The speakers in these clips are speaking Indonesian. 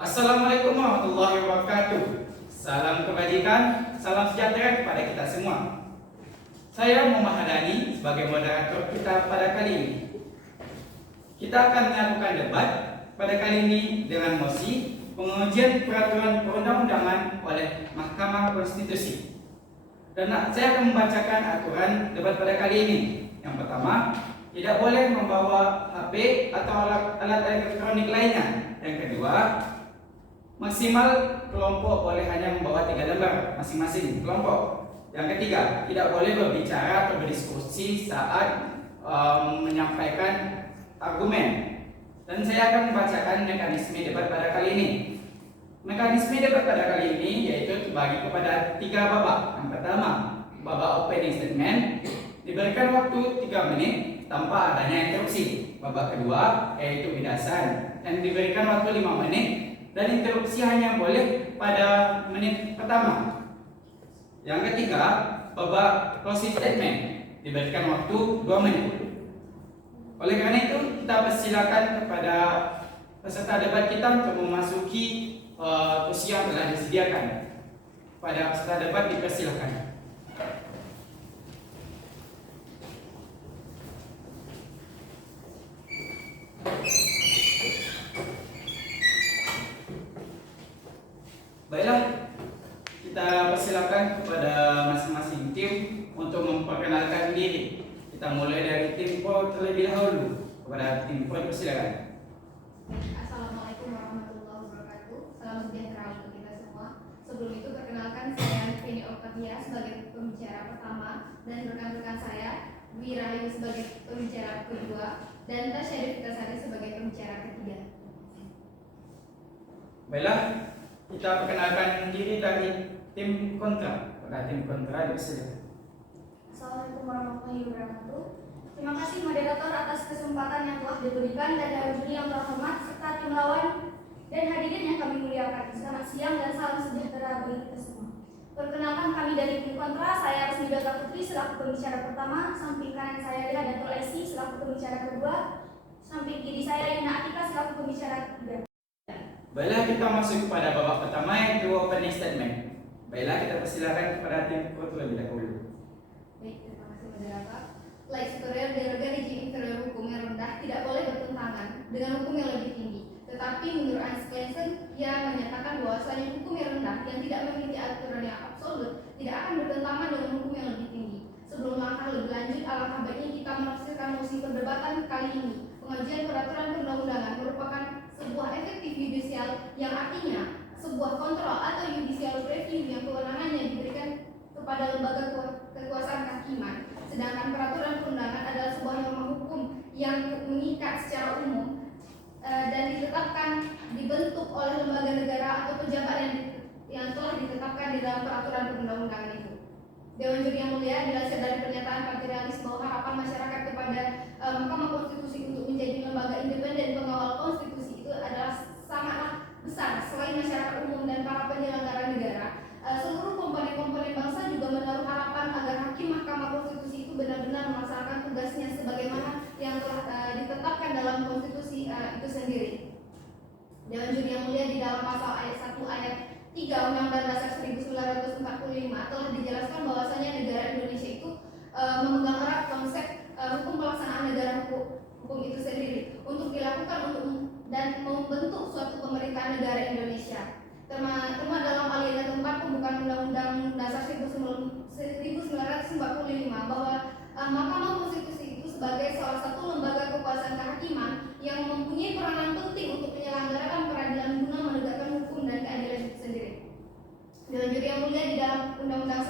Assalamualaikum warahmatullahi wabarakatuh. Salam kebajikan, salam sejahtera kepada kita semua. Saya Muhammad Hadani sebagai moderator kita pada kali ini. Kita akan melakukan debat pada kali ini dengan mosi pengujian peraturan perundang-undangan oleh Mahkamah Konstitusi. Dan saya akan membacakan aturan debat pada kali ini. Yang pertama, tidak boleh membawa HP atau alat elektronik lainnya. Yang kedua, maksimal kelompok boleh hanya membawa 3 lembar masing-masing kelompok. Yang ketiga, tidak boleh berbicara atau berdiskusi saat menyampaikan argumen. Dan saya akan membacakan mekanisme debat pada kali ini. Mekanisme debat pada kali ini yaitu dibagi kepada 3 babak. Yang pertama, babak opening statement, diberikan waktu 3 menit tanpa adanya interupsi. Babak kedua yaitu bidasan, yang diberikan waktu 5 menit dan interupsi hanya boleh pada menit pertama. Yang ketiga, babak closing statement, diberikan waktu 2 menit. Oleh karena itu, kita persilakan kepada peserta debat kita untuk memasuki kursi yang telah disediakan. Pada peserta debat dipersilakan. Baiklah, kita persilakan kepada masing-masing tim untuk memperkenalkan diri. Kita mulai dari tim Pro terlebih dahulu. Kepada tim Pro persilakan. Assalamualaikum warahmatullahi wabarakatuh. Salam sejahtera untuk kita semua. Sebelum itu perkenalkan saya Feni Oktaviah sebagai pembicara pertama dan rekan-rekan saya Dwi Rahayu sebagai pembicara kedua dan Tasya Devita sebagai pembicara ketiga. Baiklah, kita perkenalkan diri dari tim kontra. Pada tim kontra dipersilakan. Assalamualaikum warahmatullahi wabarakatuh. Terima kasih moderator atas kesempatan yang telah diberikan dan dari juri yang terhormat serta tim lawan dan hadirin yang kami muliakan. Selamat siang dan salam sejahtera bagi kita semua. Perkenalkan kami dari tim kontra, saya Resmi Dota Putri selaku pembicara pertama, samping kanan saya Datul Esi selaku pembicara kedua, samping kiri saya Ina Atika selaku pembicara ketiga. Baiklah, kita masuk kepada babak pertama yaitu opening statement. Baiklah, kita persilakan kepada tim Pro terlebih dahulu. Baik, terima kasih moderator. Like superior deroga di inferior hukum yang rendah tidak boleh bertentangan dengan hukum yang lebih tinggi. Tetapi menurut Hans Kelsen, ia menyatakan bahwasanya hukum yang rendah yang tidak memiliki aturan yang absolut tidak akan bertentangan dengan hukum yang lebih tinggi. Sebelum langkah lebih lanjut, alangkah baiknya kita menafsirkan mosi perdebatan kali ini. Pengajuan peraturan perundang-undangan merupakan sebuah efektif judicial yang artinya sebuah kontrol atau judicial review yang kewenangannya diberikan kepada lembaga kekuasaan kehakiman. Sedangkan peraturan perundangan adalah sebuah norma hukum yang mengikat secara umum dan dibentuk oleh lembaga negara atau pejabat yang telah ditetapkan di dalam peraturan perundang-undangan itu. Dewan Juri yang mulia, dilansir dari pernyataan patrialis bahwa harapan masyarakat kepada Mahkamah Konstitusi untuk menjadi lembaga independen pengawal konstitusi itu adalah sangatlah besar. Selain masyarakat umum dan para penyelenggara negara, seluruh komponen-komponen bangsa juga menaruh harapan agar hakim Mahkamah Konstitusi itu benar-benar melaksanakan tugasnya sebagaimana yang telah ditetapkan dalam konstitusi itu sendiri. Dewan Juri yang mulia, di dalam pasal ayat 1 ayat 3 Undang-Undang Dasar 1945 telah dijelaskan bahwasanya negara Indonesia itu memegang erat konsep hukum pelaksanaan negara hukum itu sendiri untuk dilakukan dan membentuk suatu pemerintahan negara Indonesia. Terma dalam alinea 4 pembukaan Undang-Undang Dasar 1945 bahwa Mahkamah Konstitusi itu sebagai salah satu lembaga kekuasaan kehakiman yang mempunyai peranan penting untuk penyelenggaraan peradilan guna menegakkan hukum dan keadilan itu sendiri. Dewan Juri yang mulia, di dalam Undang-Undang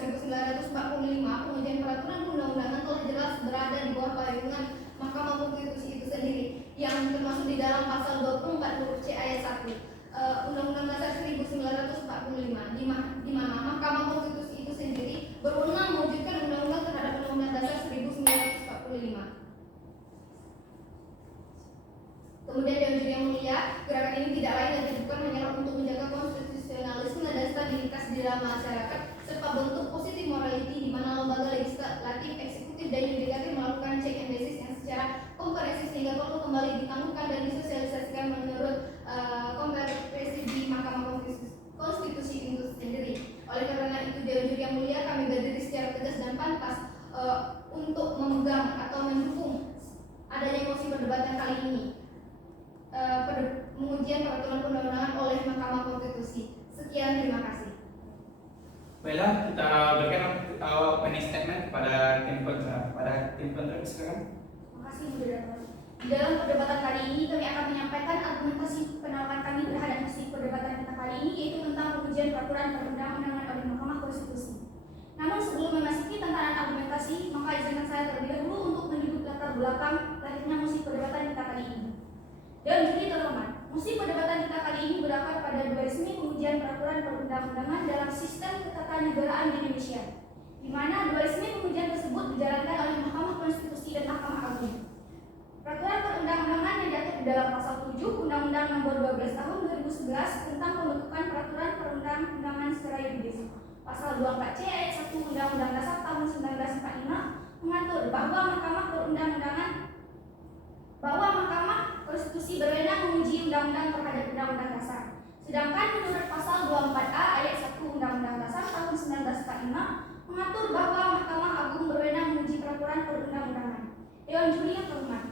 1945 pengujian peraturan perundang-undangan telah jelas berada di bawah payungan Mahkamah Konstitusi itu sendiri yang termasuk di dalam pasal 24 huruf C ayat 1 Undang-Undang Dasar 1945 di mana Mahkamah Konstitusi itu sendiri berwenang mewujudkan undang-undang terhadap Undang-Undang Dasar 1945. Kemudian Dewan Juri yang mulia, gerakan ini tidak lain dan bukan hanya untuk menjaga konstitusionalisme dan stabilitas di dalam masyarakat serta bentuk positif morality di mana lembaga legislatif, eksekutif dan yudikatif melakukan check and balances yang secara komprehensif sehingga perlu kembali ditangguhkan dan disosialisasikan menurut komprehensif di pengujian peraturan perundang-undangan oleh Mahkamah Konstitusi. Sekian, terima kasih. Baiklah, kita berikan opening statement kepada tim kontra. Pada tim kontra sekarang. Terima kasih, moderator. Di dalam perdebatan kali ini kami akan menyampaikan argumentasi penolakan kami terhadap isi perdebatan kita kali ini, yaitu tentang pengujian peraturan perundang-undangan oleh Mahkamah Konstitusi. Namun sebelum memasuki tatanan argumentasi, maka izinkan saya terlebih dahulu untuk menyebut latar belakang lahirnya musi perdebatan kita kali ini. Dewan Juri terhormat, musi perdebatan kita kali ini berakar pada dua resmi pengujian peraturan perundang-undangan dalam sistem ketatanegaraan di Indonesia, di mana dua resmi pengujian tersebut dijalankan oleh Mahkamah Konstitusi dan Mahkamah Agung. Peraturan perundang-undangan yang diatur di dalam pasal 7 Undang-Undang Nomor 12 Tahun 2011 tentang pembentukan peraturan perundang-undangan secara yuridis. Pasal 24C ayat 1 Undang-Undang Dasar tahun 1945 mengatur bahwa Mahkamah Konstitusi berwenang menguji undang-undang terhadap Undang-Undang Dasar. Sedangkan menurut pasal 24A ayat 1 Undang-Undang Dasar tahun 1945 mengatur bahwa Mahkamah Agung berwenang menguji peraturan perundang-undangan. Dewan Juri yang terhormat,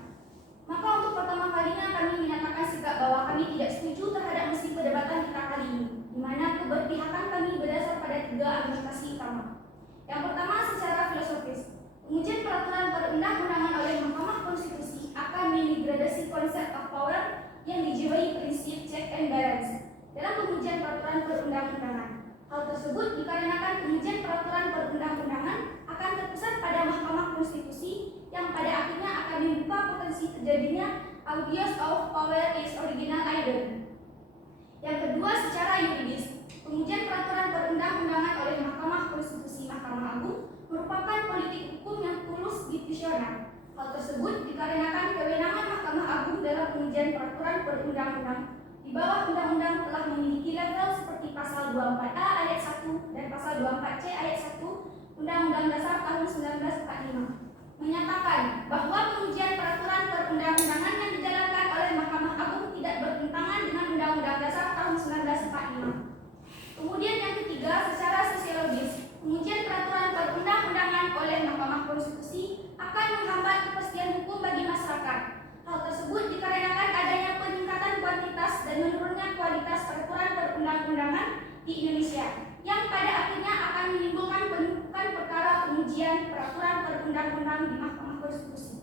maka untuk pertama kalinya kami menyatakan sikap bahwa kami tidak setuju terhadap musi perdebatan kita kali ini, di mana keberpihakan kami berdasar pada 3 argumentasi utama. Yang pertama, secara filosofis, pengujian peraturan perundang-undangan oleh Mahkamah Konstitusi akan mendegradasi konsep of power yang dijiwai prinsip check and balance dalam pengujian peraturan perundang-undangan. Hal tersebut dikarenakan pengujian peraturan perundang-undangan akan terpusat pada Mahkamah Konstitusi yang pada akhirnya akan membuka potensi terjadinya abuse of power is original idea. Yang kedua, secara yuridis, pengujian peraturan perundang-undangan oleh Mahkamah Konstitusi Mahkamah Agung merupakan politik hukum yang tulus divisional. Hal tersebut dikarenakan kewenangan Mahkamah Agung dalam pengujian peraturan perundang-undang di bawah undang-undang telah memiliki level seperti pasal 24A ayat 1 dan pasal 24C ayat 1 Undang-Undang Dasar tahun 1945 menyatakan bahwa pengujian peraturan perundang-undangan yang dijalankan oleh Mahkamah Agung tidak bertentangan dengan Undang-Undang Dasar tahun 1945. Kemudian yang ketiga, secara sosiologis, pengujian peraturan perundang-undangan oleh Mahkamah Konstitusi akan menghambat kepastian hukum bagi masyarakat. Hal tersebut dikarenakan adanya peningkatan kuantitas dan menurunnya kualitas peraturan perundang-undangan di Indonesia, yang pada akhirnya akan menimbulkan penumpukan perkara pengujian peraturan perundang-undangan di Mahkamah Konstitusi.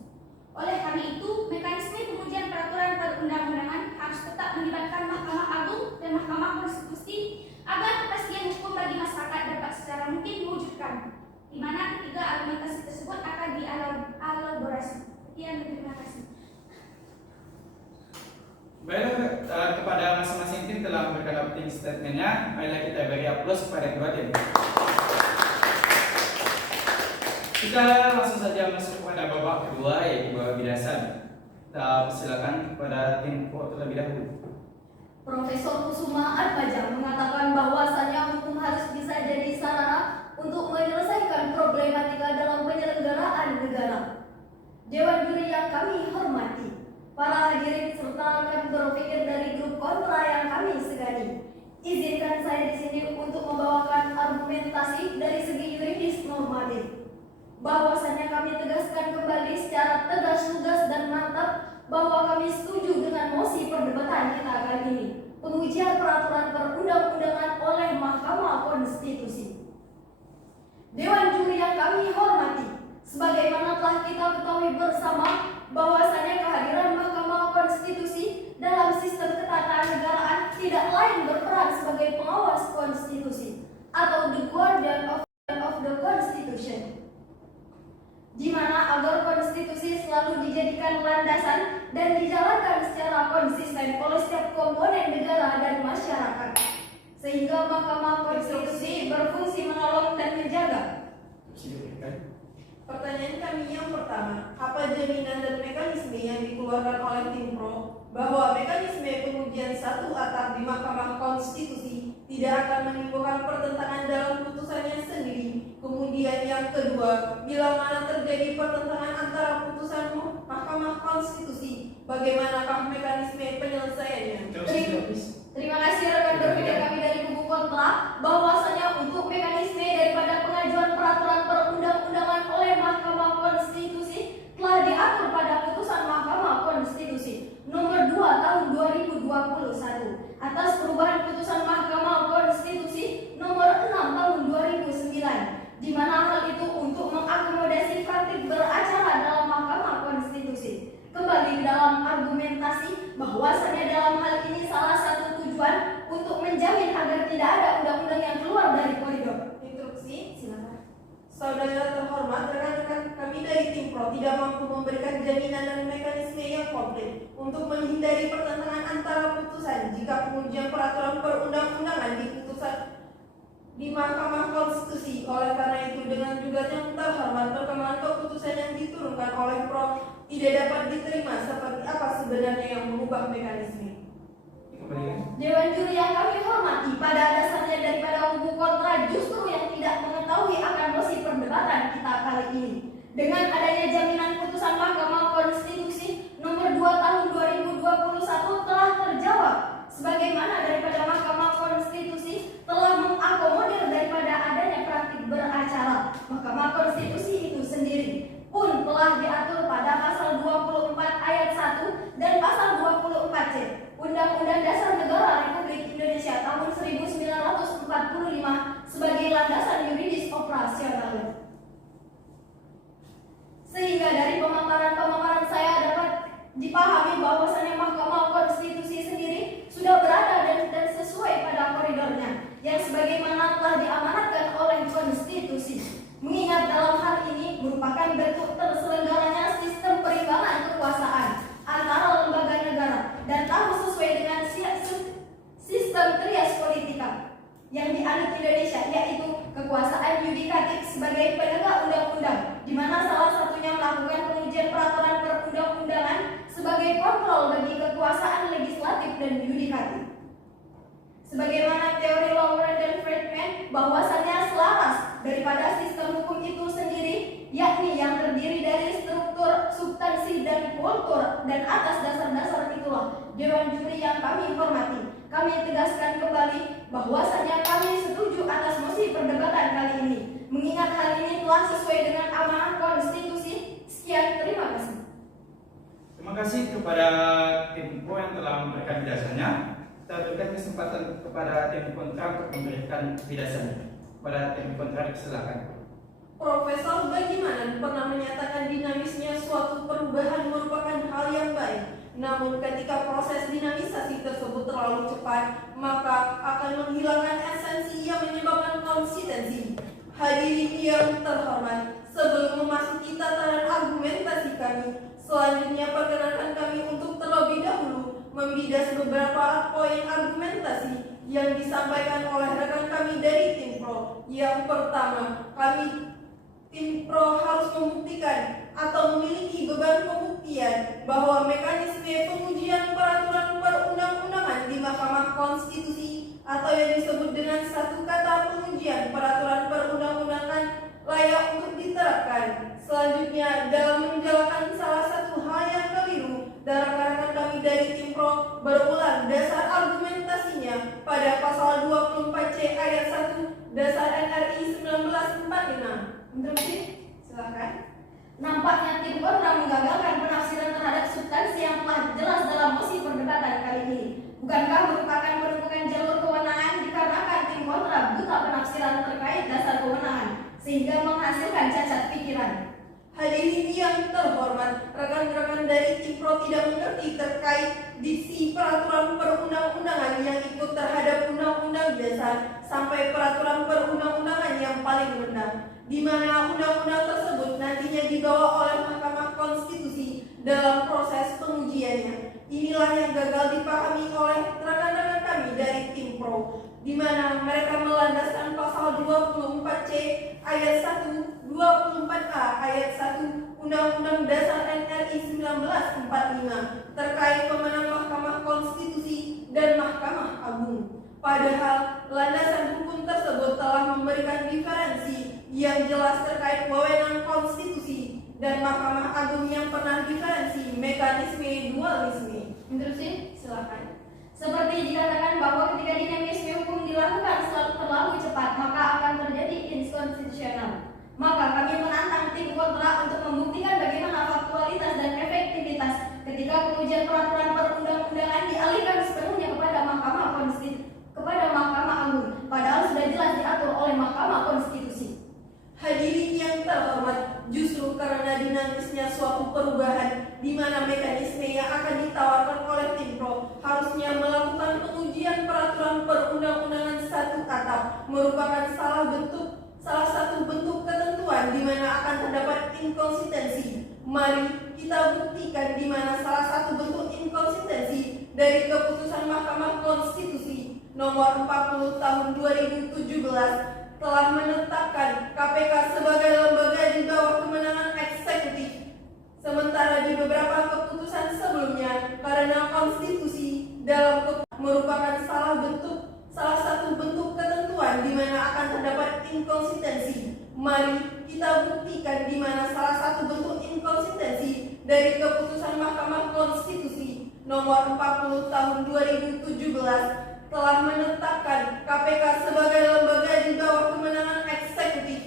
Oleh karena itu, mekanisme pengujian peraturan perundang-undangan harus tetap melibatkan Mahkamah Agung dan Mahkamah Konstitusi agar kepastian hukum bagi masyarakat dapat secara mungkin diwujudkan, di mana ketiga argumentasi tersebut akan dielaborasi. Sekian, terima kasih. Baiklah, kepada masing-masing tim telah memberikan opening statementnya. Marilah kita beri aplaus kepada kedua tim. Kita langsung saja masuk kepada babak kedua, yaitu babak bidasan. Kita persilakan kepada tim terlebih dahulu. Profesor Kusuma Atmaja mengatakan bahwasannya hukum harus bisa jadi sarana untuk menyelesaikan problematika dalam penyelenggaraan negara. Dewan Juri yang kami hormati, para hadirin serta rekan berpikir dari grup kontra yang kami segani, izinkan saya di sini untuk membawakan argumentasi dari segi yuridis normatif. Bahwasannya kami tegaskan kembali secara tegas, lugas, dan mantap bahwa kami setuju dengan mosi perdebatan kita kali ini, pengujian peraturan perundang-undangan oleh Mahkamah Konstitusi. Dewan Juri yang kami hormati, sebagaimana telah kita ketahui bersama bahwasanya kehadiran Mahkamah Konstitusi dalam sistem ketatanegaraan tidak lain berperan sebagai pengawas konstitusi atau the guardian of the Constitution, di mana agar konstitusi selalu dijadikan landasan dan dijalankan secara konsisten oleh setiap komponen negara dan masyarakat, sehingga Mahkamah Konstitusi berfungsi menolong dan menjaga. Pertanyaan kami yang pertama, apa jaminan dan mekanisme yang dikeluarkan oleh tim pro bahwa mekanisme pengujian satu atap di Mahkamah Konstitusi tidak akan menimbulkan pertentangan dalam putusannya sendiri? Kemudian yang kedua, bila mana terjadi pertentangan antara putusan Mahkamah Konstitusi, bagaimanakah mekanisme penyelesaiannya? Terima kasih rekan berpikir kami dari kubu kontra, bahwasanya untuk mekanisme daripada pengajuan peraturan perundang-undangan oleh Mahkamah Konstitusi telah diatur pada putusan Mahkamah Konstitusi nomor 2 tahun 2020 Saudara terhormat, rekan-rekan kami dari tim Pro tidak mampu memberikan jaminan dan mekanisme yang komplit untuk menghindari pertentangan antara putusan jika pengujian peraturan perundang-undangan di Mahkamah Konstitusi. Oleh karena itu, dengan juga yang terhormat, perkembangan keputusan yang diturunkan oleh Pro tidak dapat diterima. Seperti apa sebenarnya yang mengubah mekanisme? Dewan juri yang kami hormati, pada dasarnya daripada kubu kontra justru yang tidak mengetahui akan mosi perdebatan kita kali ini. Dengan adanya jaminan putusan Mahkamah Konstitusi nomor 2 tahun 2021 telah terjawab, sebagaimana daripada Mahkamah Konstitusi telah mengakomodir daripada adanya praktik beracara. Mahkamah Konstitusi itu sendiri pun telah diatur pada pasal 24 ayat 1 dan pasal 24C Undang-Undang Dasar Negara Republik Indonesia tahun 1945 sebagai landasan yuridis operasional. Sehingga dari pemaparan saya dapat dipahami bahwasannya Mahkamah Konstitusi sendiri sudah berada dan sesuai pada koridornya yang sebagaimana telah diamanatkan oleh konstitusi. Mengingat dalam hal ini merupakan bentuk terselenggaranya sistem perimbangan kekuasaan antara lembaga negara dan tahu sesuai dengan sistem trias politika yang dianut Indonesia, yaitu kekuasaan yudikatif sebagai penegak undang-undang, di mana salah satunya melakukan pengujian peraturan perundang-undangan sebagai kontrol bagi kekuasaan legislatif dan yudikatif. Sebagaimana teori Lawrence dan Friedman bahwasannya selaras daripada sistem hukum itu sendiri, yakni yang terdiri dari struktur, substansi, dan kultur, dan atas dasar-dasar itulah Dewan Juri yang kami hormati, kami tegaskan kembali bahwasannya kami setuju atas mosi perdebatan kali ini, mengingat hal ini telah sesuai dengan amanah konstitusi. Sekian, terima kasih. Terima kasih kepada tim Pro yang telah memberikan penjelasannya. Kita berikan kesempatan kepada tim kontra untuk memberikan penjelasannya. Kepada tim kontra, silakan. Profesor Bagimanan pernah menyatakan dinamisnya suatu perubahan merupakan hal yang baik. Namun ketika proses dinamisasi tersebut terlalu cepat, maka akan menghilangkan esensi yang menyebabkan konsistensi. Hadirin yang terhormat, sebelum memasuki tataran argumentasi kami, selanjutnya perkenankan kami untuk terlebih dahulu membidas beberapa poin argumentasi yang disampaikan oleh rekan kami dari tim Pro. Yang pertama, tim Pro harus membuktikan atau memiliki beban pembuktian bahwa mekanisme pengujian peraturan perundang-undangan di Mahkamah Konstitusi atau yang disebut dengan satu kata pengujian peraturan perundang-undangan layak untuk diterapkan. Selanjutnya, dalam menjalankan salah satu hal yang keliru, rekan-rekan kami dari tim Pro berulang dasar argumentasinya pada pasal 24C ayat 1 Dasar NRI 1945. Interupsi, silakan. Nampaknya tim kontra menggagalkan penafsiran terhadap substansi yang telah jelas dalam mosi perdebatan kali ini. Bukankah merupakan penumpukan jalur kewenangan dikarenakan tim kontra buta penafsiran terkait dasar kewenangan sehingga menghasilkan cacat pikiran? Hadirin yang terhormat, rekan-rekan dari tim Pro tidak mengerti terkait diksi peraturan perundang-undangan yang ikut terhadap undang-undang dasar sampai peraturan perundang-undangan yang paling rendah, di mana undang-undang tersebut nantinya dibawa oleh Mahkamah Konstitusi dalam proses pengujiannya. Inilah yang gagal dipahami oleh rekan-rekan kami dari tim Pro, di mana mereka melandaskan pasal 24C ayat 1, 24A ayat 1 Undang-Undang Dasar NRI 1945 terkait pemenang Mahkamah Konstitusi dan Mahkamah Agung. Padahal landasan hukum tersebut telah memberikan diferensi yang jelas terkait wewenang konstitusi dan Mahkamah Agung yang pernah diferensi mekanisme dualisme. Interupsi, silakan. Seperti dikatakan bahwa ketika dinamisme hukum dilakukan terlalu cepat, maka akan terjadi inkonstitusional. Maka kami menantang tim kontra untuk membuktikan bagaimana faktualitas dan efektivitas ketika pengujian peraturan perundang-undangan dialihkan sepenuhnya kepada Mahkamah Konstitusi, kepada Mahkamah Agung, padahal sudah jelas diatur oleh Mahkamah Konstitusi. Hadirin yang terhormat, justru karena dinamisnya suatu perubahan di mana mekanisme yang akan ditawarkan oleh tim Pro harusnya melakukan pengujian peraturan perundang-undangan satu atap merupakan salah satu bentuk ketentuan akan terdapat inkonsistensi. Mari kita buktikan di mana salah satu bentuk inkonsistensi dari keputusan Mahkamah Konstitusi nomor 40 tahun 2017 telah menetapkan KPK sebagai lembaga di bawah kemenangan eksekutif. Sementara di beberapa keputusan sebelumnya, karena konstitusi dalam merupakan salah satu bentuk ketentuan di mana akan terdapat inkonsistensi. Mari kita buktikan di mana salah satu bentuk inkonsistensi dari keputusan Mahkamah Konstitusi nomor 40 tahun 2017 telah menetapkan KPK sebagai lembaga di bawah kemenangan eksekutif.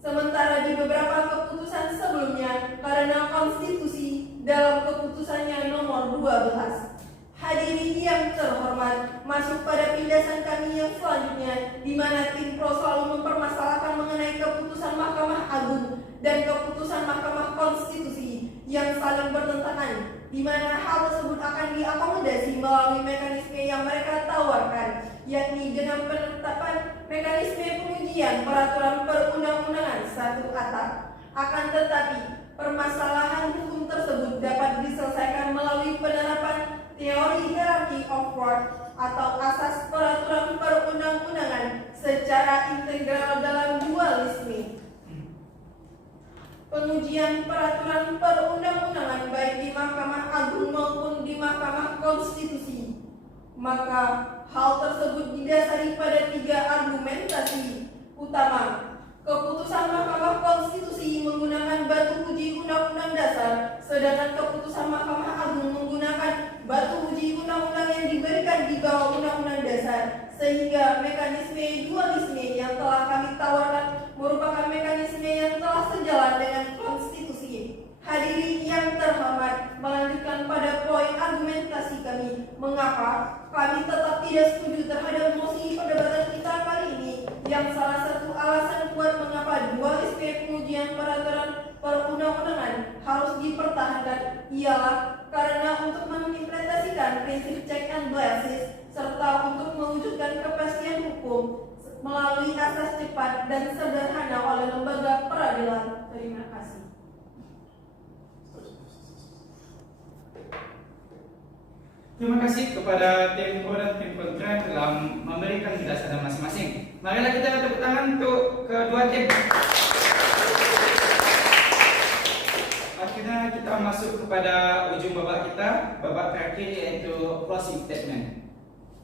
Sementara di beberapa keputusan sebelumnya, karena konstitusi dalam keputusannya nomor 12. Hadirin yang terhormat, masuk pada pindasan kami yang selanjutnya, di mana tim pro selalu mempermasalahkan mengenai keputusan Mahkamah Agung dan keputusan Mahkamah Konstitusi yang saling bertentangan, di mana hal tersebut akan diakomodasi melalui mekanisme yang mereka tawarkan, yakni dengan penetapan mekanisme pengujian peraturan perundang-undangan satu atap. Akan tetapi, permasalahan hukum tersebut dapat diselesaikan melalui penerapan teori hierarchy of worth atau asas peraturan perundang-undangan secara integral dalam dualisme. Pengujian peraturan perundang-undangan baik di Mahkamah Agung maupun di Mahkamah Konstitusi, maka hal tersebut didasari pada 3 argumentasi utama. Keputusan Mahkamah Konstitusi menggunakan batu uji Undang-Undang Dasar, sedangkan keputusan Mahkamah Agung menggunakan batu uji undang-undang yang diberikan di bawah Undang-Undang Dasar, sehingga mekanisme dualisme yang telah kami tawarkan merupakan mekanisme yang telah sejalan dengan konstitusi. Hadirin yang terhormat, melanjutkan pada poin argumentasi kami, mengapa kami tetap tidak setuju terhadap mosi perdebatan kita kali ini, yang salah satu alasan kuat mengapa dualisme pengujian peraturan perundang-undangan harus dipertahankan ialah karena untuk mengimplementasikan prinsip check and balances serta untuk mewujudkan kepastian hukum melalui asas cepat dan sederhana oleh lembaga peradilan. Terima kasih. Terima kasih kepada tim pro dan tim kontra telah memberikan penjelasan masing-masing. Marilah kita tepuk tangan untuk kedua tim. Akhirnya kita masuk kepada ujung babak kita, babak terakhir yaitu closing statement.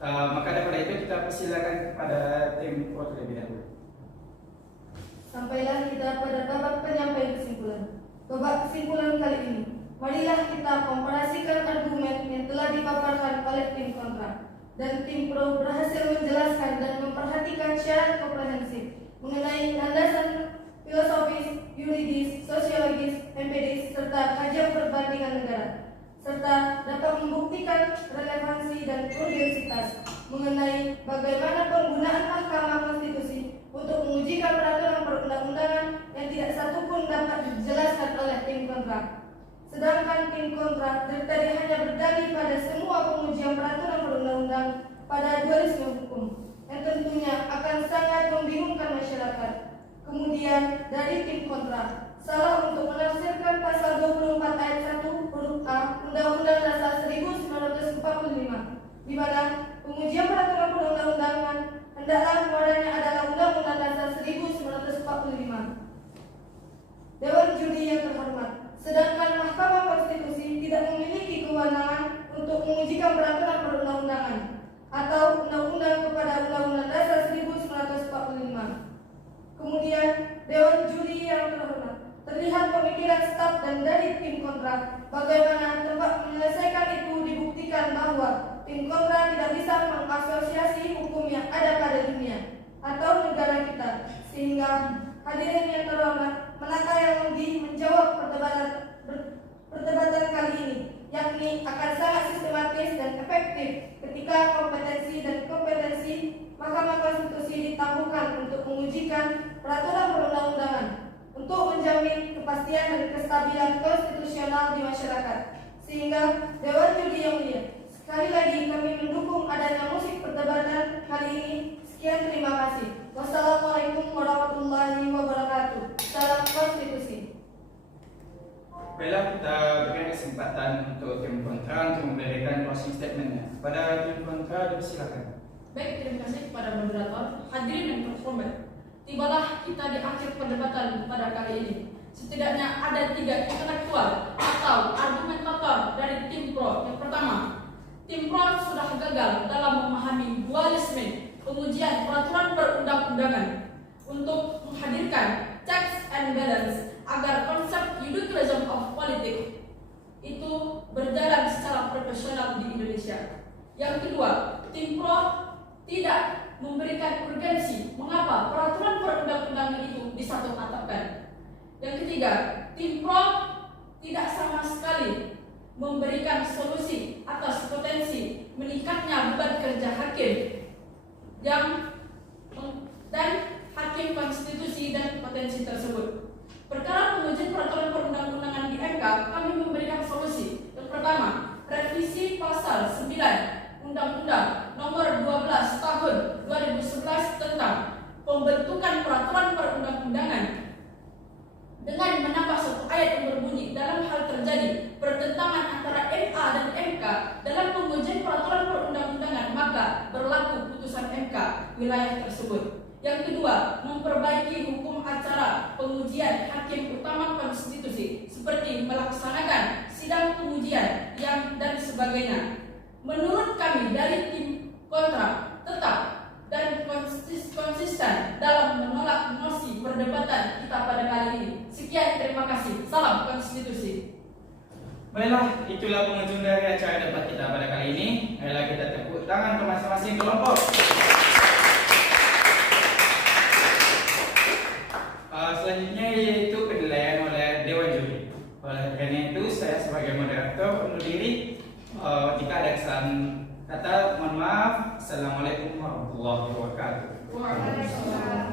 Maka daripada itu kita persilakan kepada tim pro terlebih dahulu. Sampailah kita pada babak penyampaian kesimpulan. Babak kesimpulan kali ini, marilah kita komparasikan argumen yang telah dipaparkan oleh tim kontra dan tim pro berhasil menjelaskan dan memperhatikan syarat komprehensif mengenai landasan filosofis, yuridis, sosiologis, empiris, serta kajian perbandingan negara, serta dapat membuktikan relevansi dan urgensitas mengenai bagaimana penggunaan Mahkamah Konstitusi untuk mengujikan peraturan perundang-undangan yang tidak satupun dapat dijelaskan oleh tim kontra. Sedangkan tim kontra dari tadi hanya berdalih pada semua pengujian peraturan perundang-undang pada dualisme hukum yang tentunya akan sangat membingungkan masyarakat. Kemudian dari tim kontra salah untuk menafsirkan pasal 24 ayat 1 huruf A Undang-Undang Dasar 1945, di mana pengujian peraturan perundang-undangan hendaklah muaranya adalah Undang-Undang Dasar 1945. Dewan Juri yang terhormat, sedangkan Mahkamah Konstitusi tidak memiliki kewenangan untuk mengujikan peraturan perundang-undangan atau undang-undang kepada Undang-Undang Dasar 1945. Kemudian Dewan Juri yang terhormat, terlihat pemikiran staf dan dari tim kontra bagaimana tempat menyelesaikan itu dibuktikan bahwa tim kontra tidak bisa mengasosiasi hukum yang ada pada dunia atau negara kita, sehingga hadirin yang terhormat, menata yang lebih menjawab perdebatan kali ini, yakni akan sangat sistematis dan efektif ketika kompetensi Mahkamah Konstitusi ditangguhkan untuk mengujikan peraturan perundang-undangan untuk menjamin kepastian dan kestabilan konstitusional di masyarakat. Sehingga Dewan Juri yang mulia, sekali lagi kami mendukung adanya musik perdebatan kali ini. Sekian, terima kasih. Wassalamualaikum warahmatullahi wabarakatuh. Salam konstitusi. kita berikan kesempatan untuk tim kontra untuk memberikan closing statementnya. Pada tim kontra, silakan. Baik, terima kasih kepada moderator. Hadirin yang terhormat, tibalah kita di akhir perdebatan pada kali ini. Setidaknya ada 3 intelektual atau argumentator dari tim pro. Yang pertama, tim pro sudah gagal dalam memahami dualisme pengujian peraturan perundang-undangan untuk menghadirkan checks and balance agar konsep universalism of politics itu berjalan secara profesional di Indonesia. Yang kedua, tim pro tidak memberikan urgensi mengapa peraturan perundang-undangan itu disatu atapkan. Yang ketiga, tim pro tidak sama sekali memberikan solusi atas potensi meningkatnya beban kerja hakim dan hakim konstitusi dan potensi tersebut. Perkara pengujian peraturan perundang-undangan di MK, kami memberikan solusi. Yang pertama, revisi pasal 9 Undang-Undang Nomor 12 Tahun 2011 tentang pembentukan peraturan perundang-undangan dengan menambah satu ayat yang berbunyi, dalam hal terjadi pertentangan antara MA dan MK dalam pengujian peraturan perundang-undangan, maka berlaku putusan MK wilayah tersebut. Yang kedua, memperbaiki hukum acara pengujian hakim utama konstitusi seperti melaksanakan sidang pengujian dan sebagainya. Menurut kami dari tim kontra tetap dan konsisten dalam menolak mosi perdebatan kita pada kali ini. Sekian, terima kasih. Salam konstitusi. Baiklah, itulah pengunjung dari acara debat kita pada kali ini. Ayolah kita tepuk tangan ke masing-masing kelompok. Selanjutnya yaitu penilaian oleh Dewan Juri. Oleh karena itu, saya sebagai moderator undur diri. Jika ada kesan kata, mohon maaf. Assalamualaikum warahmatullahi wabarakatuh. Waalaikumsalam.